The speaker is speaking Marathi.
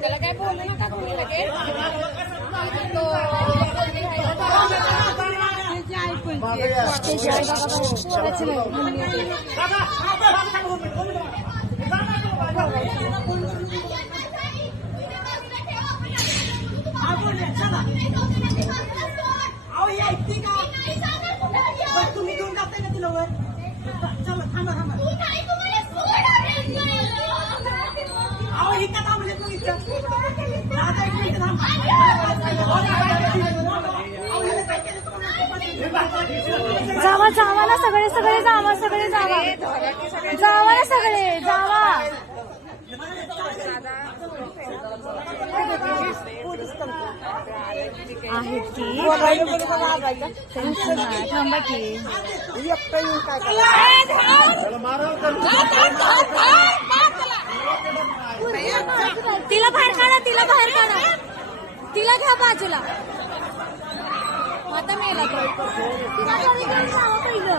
त्याला काय बोलू नका तुम्ही लगेच तुम्ही घेऊन जाताय ना तिला वर चला थांबा थांबा अहो इथं थांबले तू इथं दादा एक मिनिट थांब जावा जावा ना सगळे सगळे जावा सगळे जावा जावा ना सगळे जावा आहेत की थांबा की तिला बाहेर काढा तिला बाहेर काढा तिला घ्या बाजूला आता मेला पहिलं